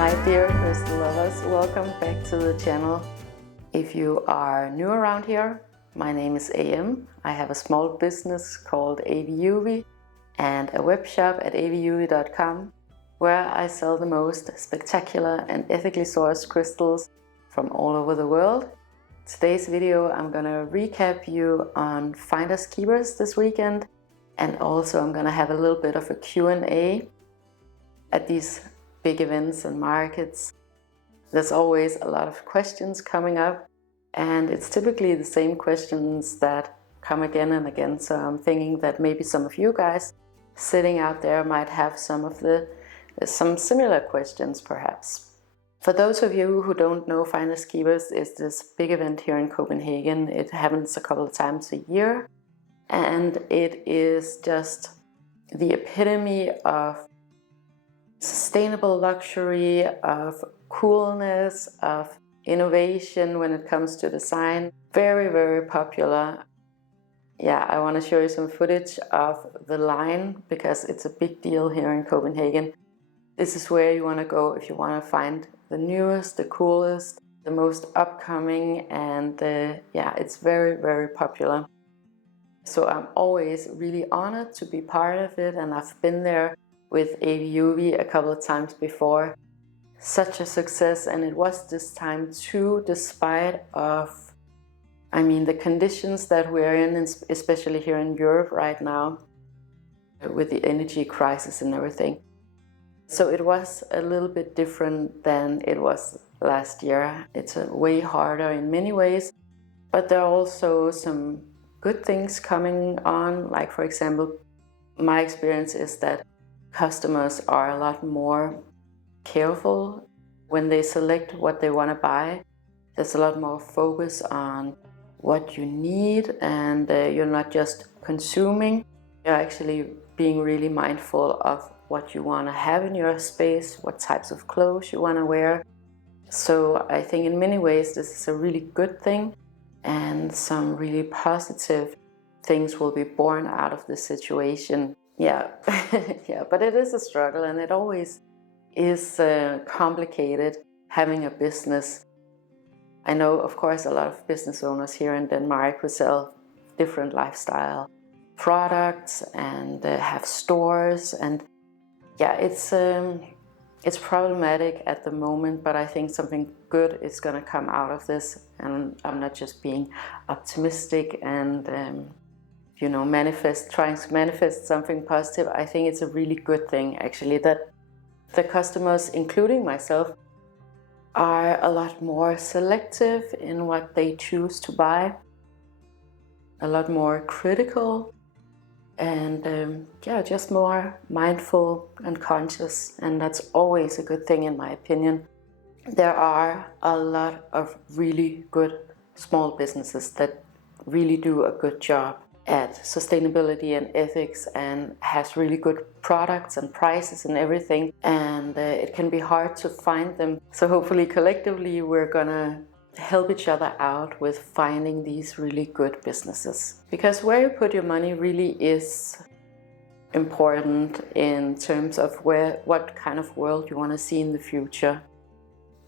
My dear crystal lovers, welcome back to the channel. If you are new around here, my name is AM. I have a small business called AVIUVI and a web shop at aviuvi.com where I sell the most spectacular and ethically sourced crystals from all over the world. Today's video I'm gonna recap you on Finders Keepers this weekend, and also I'm gonna have a little bit of a Q&A at these big events and markets. There's always a lot of questions coming up, and it's typically the same questions that come again and again. So I'm thinking that maybe some of you guys sitting out there might have some similar questions perhaps. For those of you who don't know, Finders Keepers is this big event here in Copenhagen. It happens a couple of times a year, and it is just the epitome of sustainable luxury, of coolness, of innovation when it comes to design. Very, very popular. Yeah, I want to show you some footage of the line because it's a big deal here in Copenhagen. This is where you want to go if you want to find the newest, the coolest, the most upcoming, and yeah, it's very, very popular. So I'm always really honored to be part of it, and I've been there with AVIUVI a couple of times before. Such a success, and it was this time too, despite of, the conditions that we're in, especially here in Europe right now, with the energy crisis and everything. So it was a little bit different than it was last year. It's way harder in many ways, but there are also some good things coming on. Like, for example, my experience is that customers are a lot more careful when they select what they want to buy. There's a lot more focus on what you need, and you're not just consuming, you're actually being really mindful of what you want to have in your space, what types of clothes you want to wear. So I think in many ways this is a really good thing, and some really positive things will be born out of this situation. Yeah, yeah, but it is a struggle, and it always is complicated having a business. I know, of course, a lot of business owners here in Denmark who sell different lifestyle products and have stores, and yeah, it's problematic at the moment, but I think something good is going to come out of this, and I'm not just being optimistic and trying to manifest something positive. I think it's a really good thing, actually, that the customers, including myself, are a lot more selective in what they choose to buy, a lot more critical, and yeah, just more mindful and conscious, and that's always a good thing in my opinion. There are a lot of really good small businesses that really do a good job at sustainability and ethics, and has really good products and prices and everything, and it can be hard to find them. So hopefully collectively we're gonna help each other out with finding these really good businesses, because where you put your money really is important in terms of what kind of world you want to see in the future.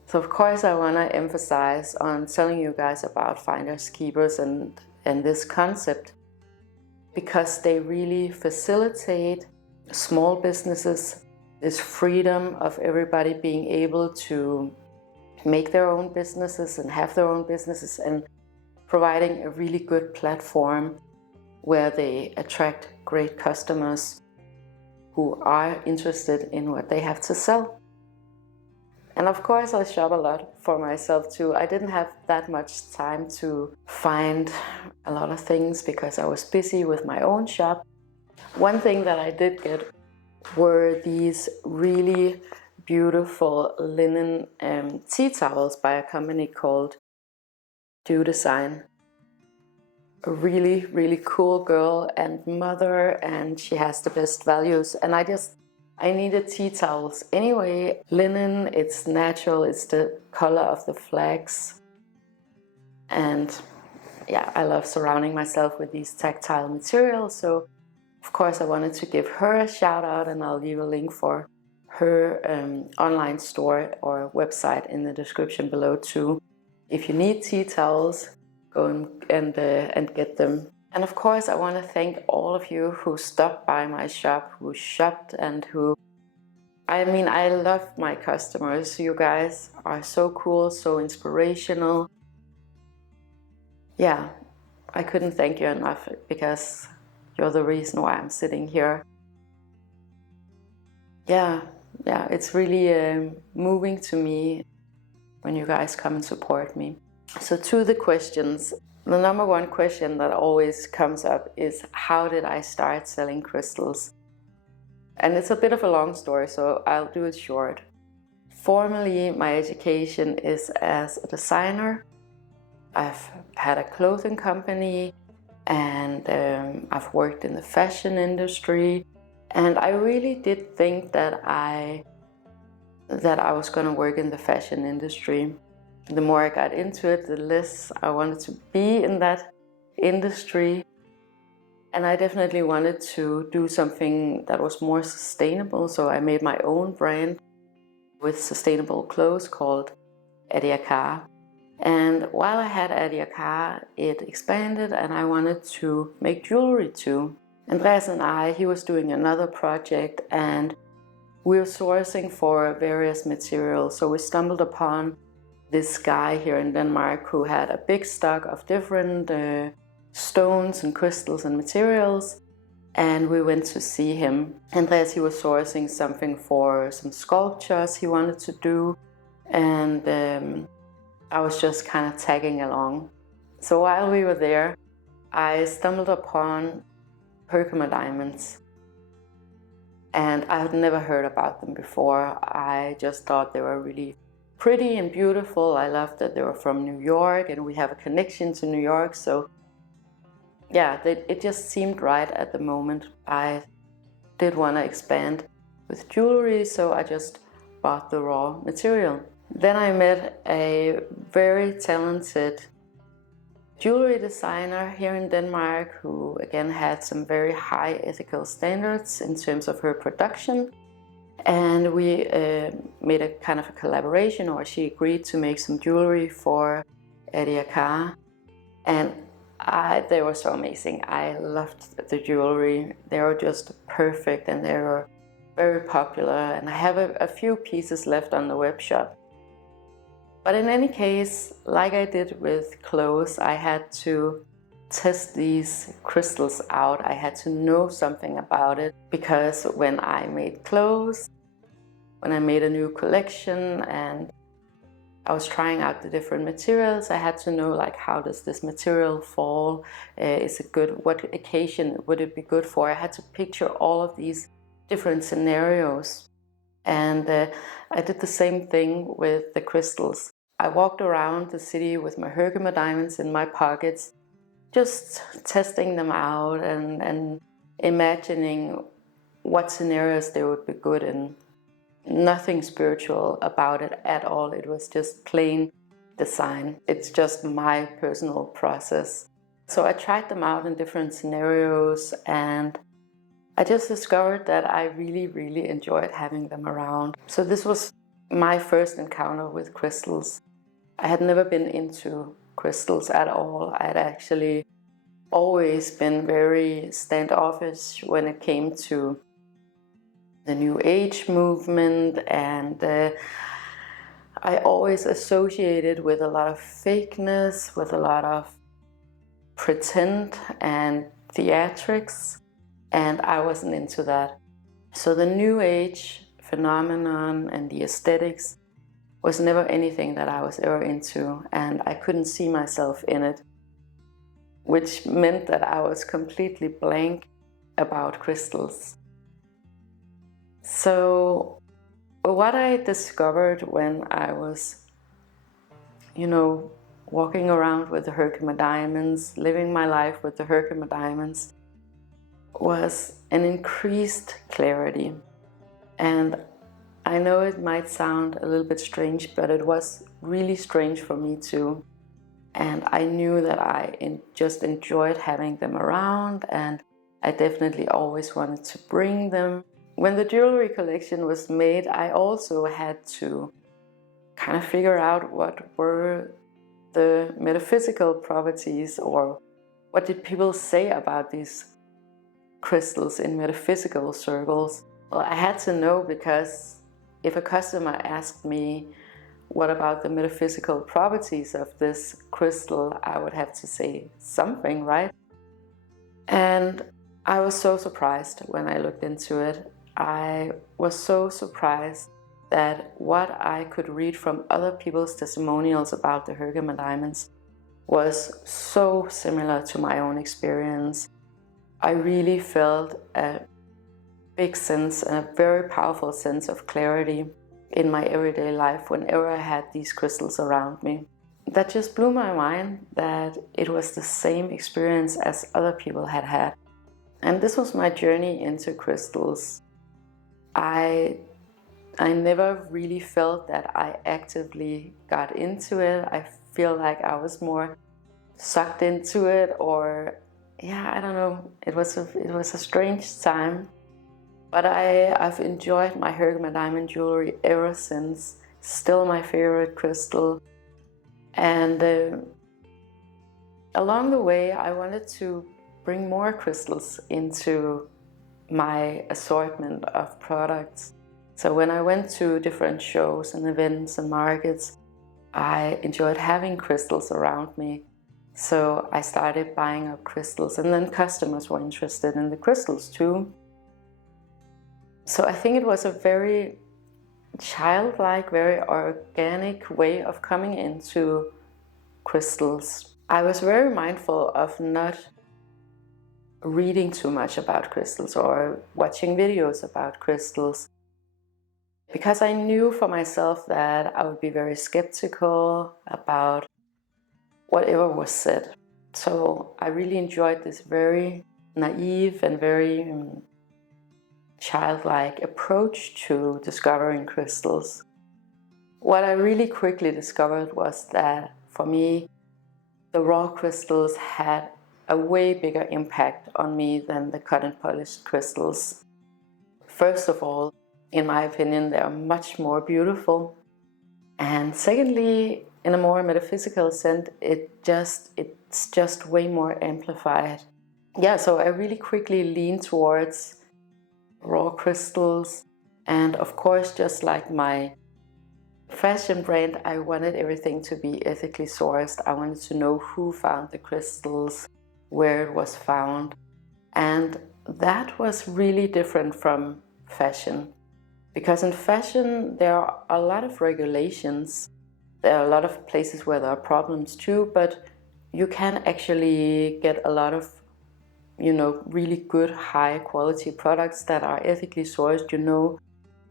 So of course I want to emphasize on telling you guys about Finders Keepers and this concept, because they really facilitate small businesses, this freedom of everybody being able to make their own businesses and have their own businesses, and providing a really good platform where they attract great customers who are interested in what they have to sell. And of course I shop a lot for myself too. I didn't have that much time to find a lot of things because I was busy with my own shop. One thing that I did get were these really beautiful linen tea towels by a company called Do Design. A really, really cool girl and mother, and she has the best values, and I needed tea towels. Anyway, linen, it's natural, it's the color of the flags. And yeah, I love surrounding myself with these tactile materials. So of course I wanted to give her a shout out, and I'll leave a link for her online store or website in the description below too. If you need tea towels, go and get them. And of course, I want to thank all of you who stopped by my shop, who shopped, and who... I mean, I love my customers. You guys are so cool, so inspirational. Yeah, I couldn't thank you enough, because you're the reason why I'm sitting here. Yeah, it's really moving to me when you guys come and support me. So to the questions, the number one question that always comes up is, how did I start selling crystals? And it's a bit of a long story, so I'll do it short. Formally, my education is as a designer. I've had a clothing company, and I've worked in the fashion industry. And I really did think that I was going to work in the fashion industry. The more I got into it, the less I wanted to be in that industry. And I definitely wanted to do something that was more sustainable, so I made my own brand with sustainable clothes called AVIUVI. And while I had AVIUVI, it expanded, and I wanted to make jewelry too. Andreas and he was doing another project, and we were sourcing for various materials. So we stumbled upon this guy here in Denmark who had a big stock of different stones and crystals and materials, and we went to see him. Andreas, he was sourcing something for some sculptures he wanted to do, and I was just kind of tagging along. So while we were there, I stumbled upon Herkimer diamonds, and I had never heard about them before. I just thought they were really pretty and beautiful. I loved that they were from New York, and we have a connection to New York, so yeah, it just seemed right at the moment. I did want to expand with jewelry, so I just bought the raw material. Then I met a very talented jewelry designer here in Denmark who again had some very high ethical standards in terms of her production. And we made a kind of a collaboration, or she agreed to make some jewelry for AVIUVI. And they were so amazing. I loved the jewelry. They were just perfect, and they were very popular. And I have a few pieces left on the web shop. But in any case, like I did with clothes, I had to test these crystals out. I had to know something about it, because when I made clothes, when I made a new collection and I was trying out the different materials, I had to know, like, how does this material fall? Is it good? What occasion would it be good for? I had to picture all of these different scenarios. And I did the same thing with the crystals. I walked around the city with my Herkimer diamonds in my pockets, just testing them out and imagining what scenarios they would be good in. Nothing spiritual about it at all. It was just plain design. It's just my personal process. So I tried them out in different scenarios, and I just discovered that I really, really enjoyed having them around. So this was my first encounter with crystals. I had never been into crystals at all. I had actually always been very standoffish when it came to the New Age movement, and I always associated with a lot of fakeness, with a lot of pretend and theatrics, and I wasn't into that. So the New Age phenomenon and the aesthetics was never anything that I was ever into, and I couldn't see myself in it, which meant that I was completely blank about crystals. So what I discovered when I was, walking around with the Herkimer diamonds, living my life with the Herkimer diamonds, was an increased clarity. And I know it might sound a little bit strange, but it was really strange for me too. And I knew that I just enjoyed having them around, and I definitely always wanted to bring them. When the jewelry collection was made, I also had to kind of figure out what were the metaphysical properties, or what did people say about these crystals in metaphysical circles. Well, I had to know, because if a customer asked me what about the metaphysical properties of this crystal, I would have to say something, right? And I was so surprised when I looked into it. I was so surprised that what I could read from other people's testimonials about the Herkimer diamonds was so similar to my own experience. I really felt a big sense, and a very powerful sense of clarity in my everyday life whenever I had these crystals around me. That just blew my mind, that it was the same experience as other people had had. And this was my journey into crystals. I never really felt that I actively got into it. I feel like I was more sucked into it, or I don't know. It was a strange time. But I've enjoyed my Herkimer diamond jewelry ever since. Still my favorite crystal. And along the way, I wanted to bring more crystals into my assortment of products. So when I went to different shows and events and markets, I enjoyed having crystals around me. So I started buying up crystals, and then customers were interested in the crystals too. So I think it was a very childlike, very organic way of coming into crystals. I was very mindful of not reading too much about crystals or watching videos about crystals, because I knew for myself that I would be very skeptical about whatever was said. So I really enjoyed this very naive and very childlike approach to discovering crystals. What I really quickly discovered was that for me, the raw crystals had a way bigger impact on me than the cut and polished crystals. First of all, in my opinion, they are much more beautiful. And secondly, in a more metaphysical sense, it's just way more amplified. So I really quickly leaned towards raw crystals. And of course, just like my fashion brand, I wanted everything to be ethically sourced. I wanted to know who found the crystals, where it was found. And that was really different from fashion. Because in fashion, there are a lot of regulations. There are a lot of places where there are problems too, but you can actually get a lot of really good high quality products that are ethically sourced.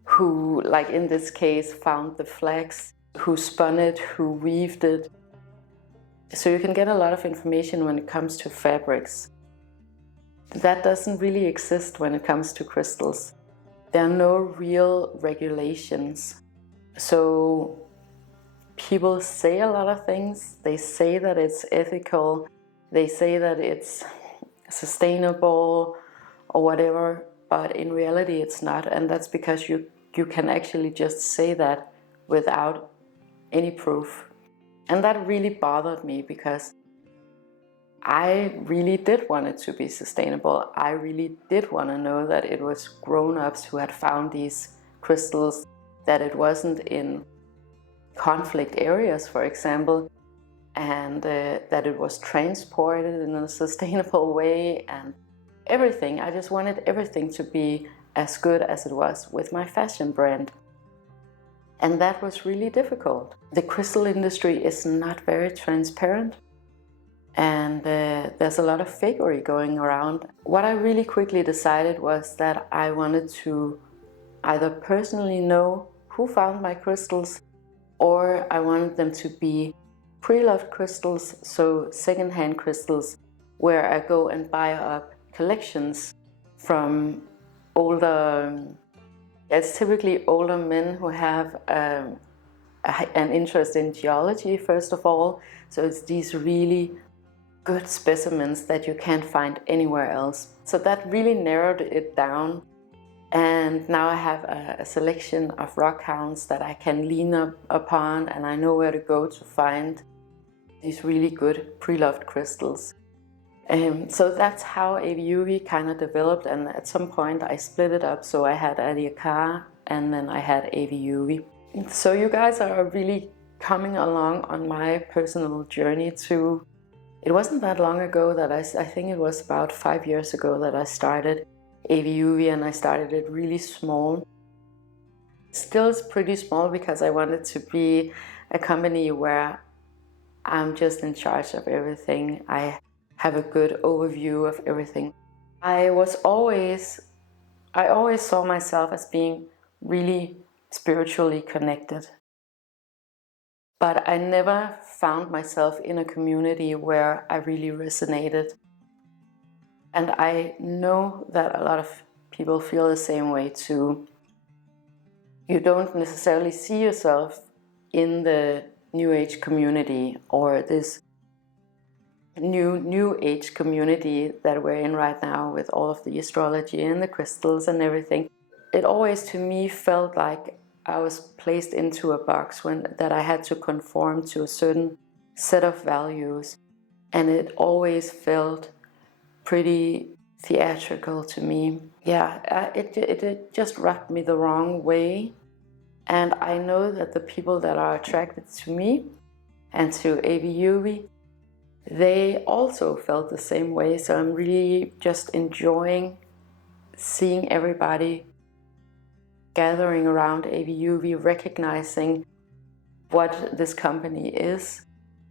Who, like in this case, found the flax, who spun it, who weaved it. So you can get a lot of information when it comes to fabrics. That doesn't really exist when it comes to crystals. There are no real regulations. So people say a lot of things. They say that it's ethical. They say that it's sustainable or whatever, but in reality it's not. And that's because you can actually just say that without any proof. And that really bothered me, because I really did want it to be sustainable. I really did want to know that it was grown-ups who had found these crystals, that it wasn't in conflict areas, for example, and that it was transported in a sustainable way, and everything. I just wanted everything to be as good as it was with my fashion brand. And that was really difficult. The crystal industry is not very transparent, and there's a lot of fakery going around. What I really quickly decided was that I wanted to either personally know who found my crystals, or I wanted them to be pre-loved crystals, so second-hand crystals, where I go and buy up collections from older, it's typically older men who have an interest in geology, first of all. So it's these really good specimens that you can't find anywhere else. So that really narrowed it down. And now I have a selection of rock hounds that I can lean upon, and I know where to go to find these really good pre-loved crystals. So that's how AVIUVI kind of developed, and at some point I split it up, so I had AVIUVI and then I had AVIUVI. So you guys are really coming along on my personal journey too. It wasn't that long ago that I think it was about 5 years ago that I started AVIUVI, and I started it really small. Still it's pretty small because I wanted to be a company where I'm just in charge of everything. I have a good overview of everything. I always saw myself as being really spiritually connected. But I never found myself in a community where I really resonated. And I know that a lot of people feel the same way too. You don't necessarily see yourself in the New Age community, or this new age community that we're in right now with all of the astrology and the crystals and everything. It always to me felt like I was placed into a box that I had to conform to a certain set of values, and it always felt pretty theatrical to me. Yeah, it just rubbed me the wrong way, and I know that the people that are attracted to me and to AVIUVI, they also felt the same way. So I'm really just enjoying seeing everybody gathering around AVIUVI, recognizing what this company is.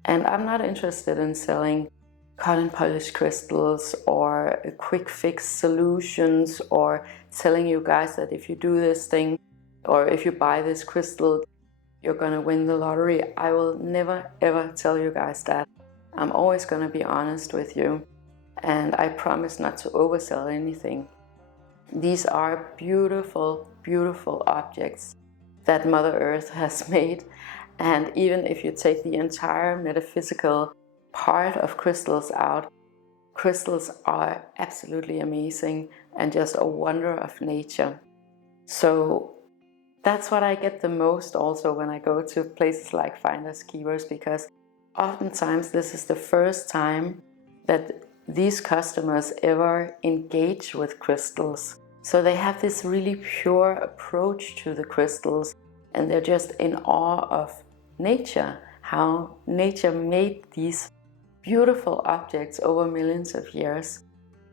And I'm not interested in selling cotton polished crystals or quick fix solutions, or telling you guys that if you do this thing or if you buy this crystal, you're gonna win the lottery. I will never ever tell you guys that. I'm always gonna be honest with you, and I promise not to oversell anything. These are beautiful, beautiful objects that Mother Earth has made. And even if you take the entire metaphysical part of crystals out, crystals are absolutely amazing and just a wonder of nature. So that's what I get the most also when I go to places like Finders Keepers, because oftentimes this is the first time that these customers ever engage with crystals. So they have this really pure approach to the crystals, and they're just in awe of nature, how nature made these beautiful objects over millions of years.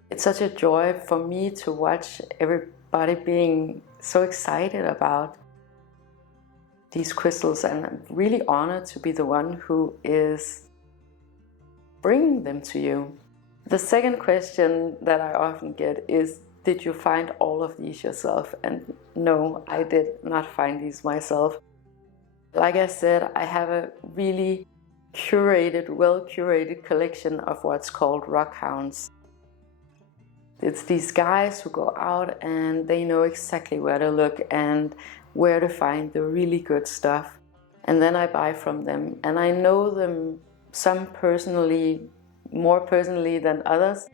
It's such a joy for me to watch everybody being so excited about these crystals, and I'm really honored to be the one who is bringing them to you. The second question that I often get is, did you find all of these yourself? And no, I did not find these myself. Like I said, I have a really curated, well-curated collection of what's called rock hounds. It's these guys who go out and they know exactly where to look and where to find the really good stuff. And then I buy from them. And I know them, some personally, more personally than others,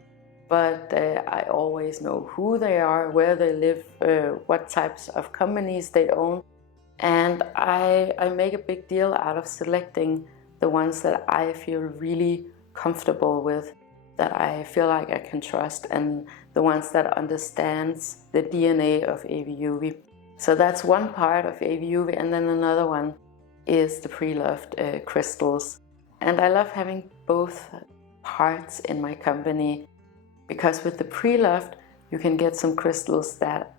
but I always know who they are, where they live, what types of companies they own. And I make a big deal out of selecting the ones that I feel really comfortable with, that I feel like I can trust, and the ones that understands the DNA of AVIUVI. So that's one part of AVIUVI, and then another one is the pre-loved crystals. And I love having both parts in my company, because with the pre-loved you can get some crystals that,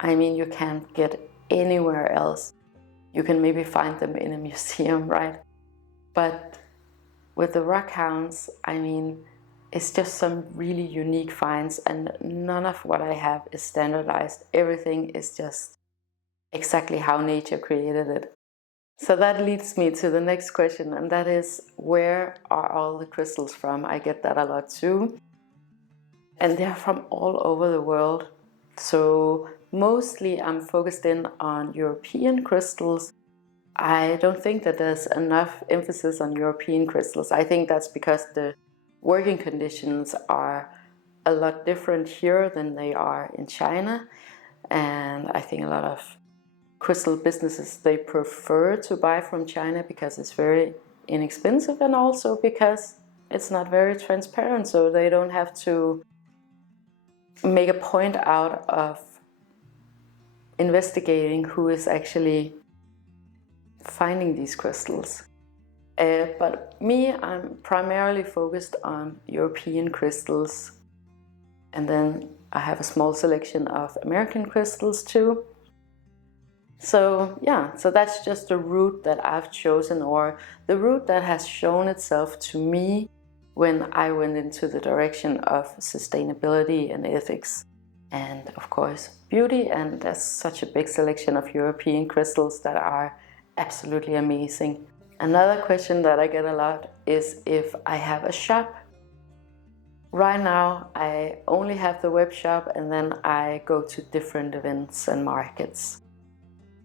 I mean, you can't get anywhere else. You can maybe find them in a museum, right? But with the rock hounds, I mean, it's just some really unique finds, and none of what I have is standardized. Everything is just exactly how nature created it. So that leads me to the next question, and that is, where are all the crystals from? I get that a lot too. And they're from all over the world. So mostly I'm focused in on European crystals. I don't think that there's enough emphasis on European crystals. I think that's because the working conditions are a lot different here than they are in China. and I think a lot of crystal businesses, they prefer to buy from China because it's very inexpensive, and also because it's not very transparent, so they don't have to make a point out of investigating who is actually finding these crystals. But me, I'm primarily focused on European crystals, and then I have a small selection of American crystals too. So yeah, so that's just the route that I've chosen, or the route that has shown itself to me when I went into the direction of sustainability and ethics, and of course beauty. And there's such a big selection of European crystals that are absolutely amazing. Another question that I get a lot is if I have a shop. Right now I only have the web shop, and then I go to different events and markets.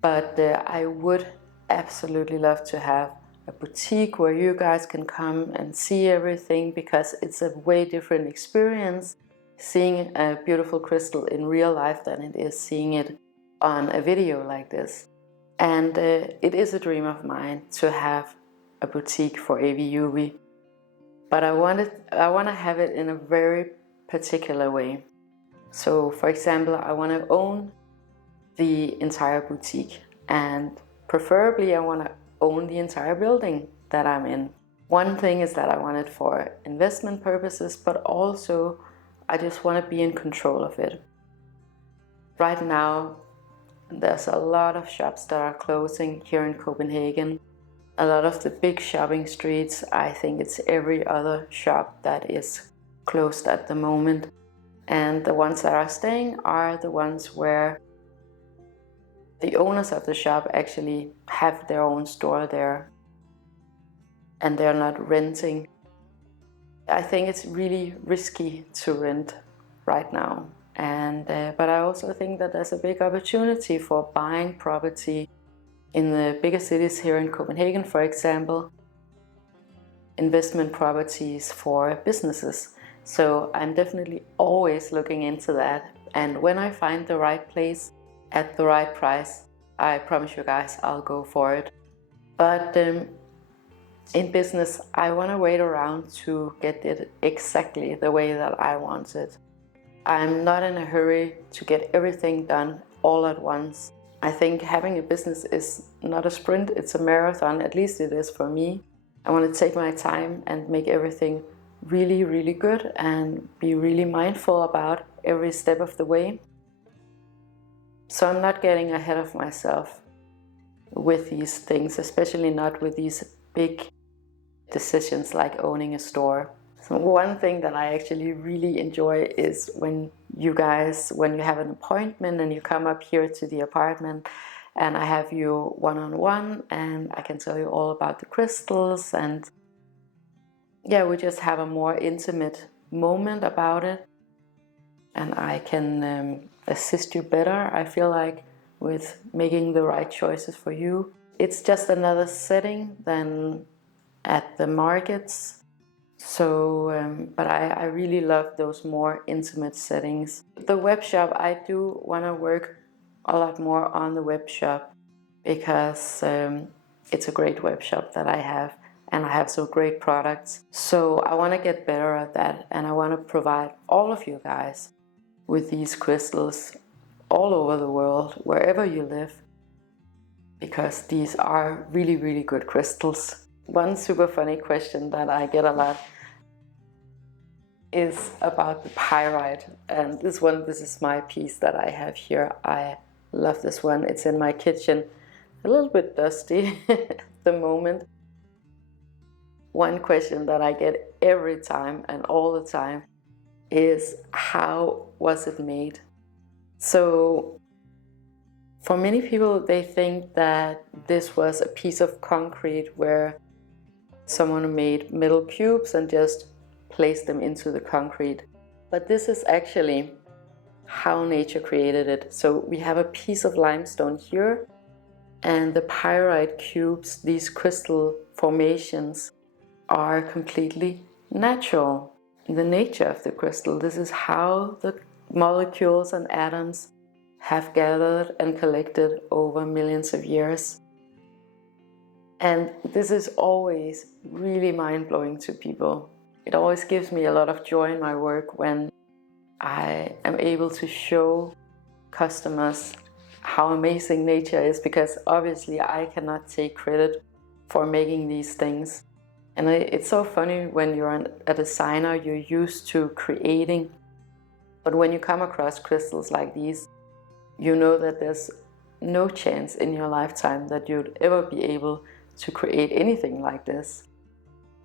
But I would absolutely love to have a boutique where you guys can come and see everything, because it's a way different experience seeing a beautiful crystal in real life than it is seeing it on a video like this. And it is a dream of mine to have a boutique for AVIUVI, but I want to have it in a very particular way. So for example, I want to own the entire boutique, and preferably I want to own the entire building that I'm in. One thing is that I want it for investment purposes, but also I just want to be in control of it. Right now there's a lot of shops that are closing here in Copenhagen. A lot of the big shopping streets, I think it's every other shop that is closed at the moment. And the ones that are staying are the ones where the owners of the shop actually have their own store there, and they're not renting. I think it's really risky to rent right now. And but I also think that there's a big opportunity for buying property in the bigger cities here in Copenhagen, for example, investment properties for businesses. So I'm definitely always looking into that. And when I find the right place at the right price, I promise you guys I'll go for it. But in business, I want to wait around to get it exactly the way that I want it. I'm not in a hurry to get everything done all at once. I think having a business is not a sprint, it's a marathon. At least it is for me. I want to take my time and make everything really, really good, and be really mindful about every step of the way. So I'm not getting ahead of myself with these things, especially not with these big decisions like owning a store. So one thing that I actually really enjoy is when you have an appointment and you come up here to the apartment, and I have you one-on-one, and I can tell you all about the crystals, and yeah, we just have a more intimate moment about it, and I can assist you better, I feel like, with making the right choices for you. It's just another setting than at the markets. So, but I really love those more intimate settings. The web shop, I do want to work a lot more on the web shop, because it's a great web shop that I have, and I have some great products. So I want to get better at that, and I want to provide all of you guys with these crystals all over the world, wherever you live, because these are really, really good crystals. One super funny question that I get a lot is about the pyrite, and this is my piece that I have here. I love this one. It's in my kitchen, a little bit dusty at the moment. One question that I get every time and all the time is, how was it made? So for many people, they think that this was a piece of concrete where someone made metal cubes and just placed them into the concrete. But this is actually how nature created it. So we have a piece of limestone here, and the pyrite cubes, these crystal formations, are completely natural in the nature of the crystal. This is how the molecules and atoms have gathered and collected over millions of years. And this is always really mind-blowing to people. It always gives me a lot of joy in my work when I am able to show customers how amazing nature is, because obviously I cannot take credit for making these things. And it's so funny when you're a designer, you're used to creating, but when you come across crystals like these, you know that there's no chance in your lifetime that you'd ever be able to create anything like this.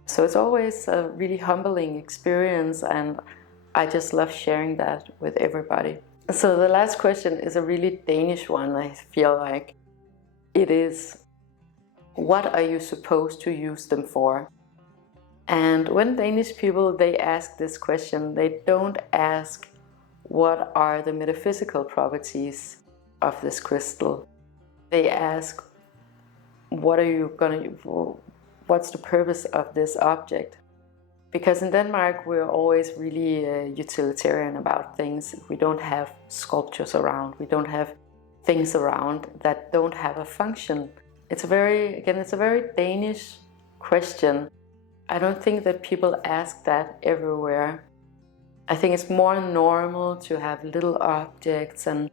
So it's always a really humbling experience, and I just love sharing that with everybody. So the last question is a really Danish one, I feel like. It is, what are you supposed to use them for? And when Danish people, they ask this question, they don't ask what are the metaphysical properties of this crystal. They ask, what's the purpose of this object? Because in Denmark, we're always really utilitarian about things. We don't have sculptures around. We don't have things around that don't have a function. It's a very Danish question. I don't think that people ask that everywhere. I think it's more normal to have little objects, and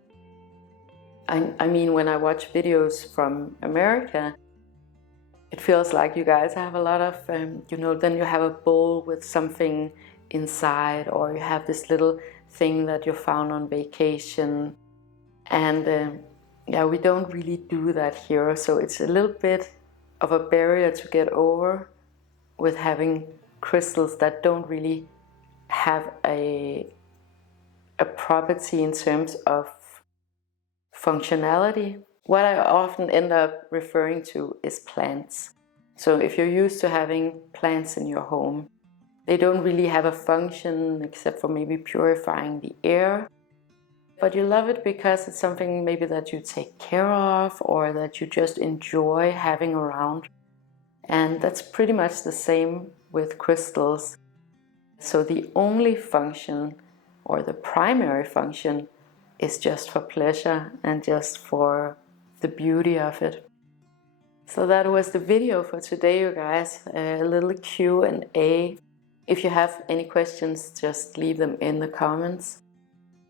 I mean, when I watch videos from America, it feels like you guys have a lot of, then you have a bowl with something inside, or you have this little thing that you found on vacation. And yeah, we don't really do that here. So it's a little bit of a barrier to get over with having crystals that don't really have a property in terms of functionality. What I often end up referring to is plants. So if you're used to having plants in your home, they don't really have a function except for maybe purifying the air. But you love it because it's something maybe that you take care of, or that you just enjoy having around. And that's pretty much the same with crystals. So the only function, or the primary function, is just for pleasure and just for the beauty of it. So that was the video for today, you guys. A little Q&A. If you have any questions, just leave them in the comments.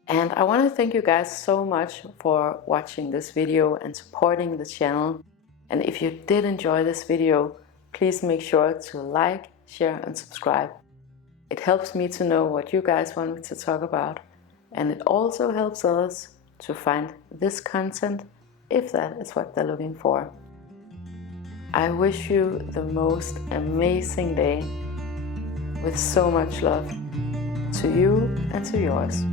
And I want to thank you guys so much for watching this video and supporting the channel. And if you did enjoy this video, please make sure to like, share and subscribe. It helps me to know what you guys want me to talk about. And it also helps others to find this content, if that is what they're looking for. I wish you the most amazing day with so much love to you and to yours.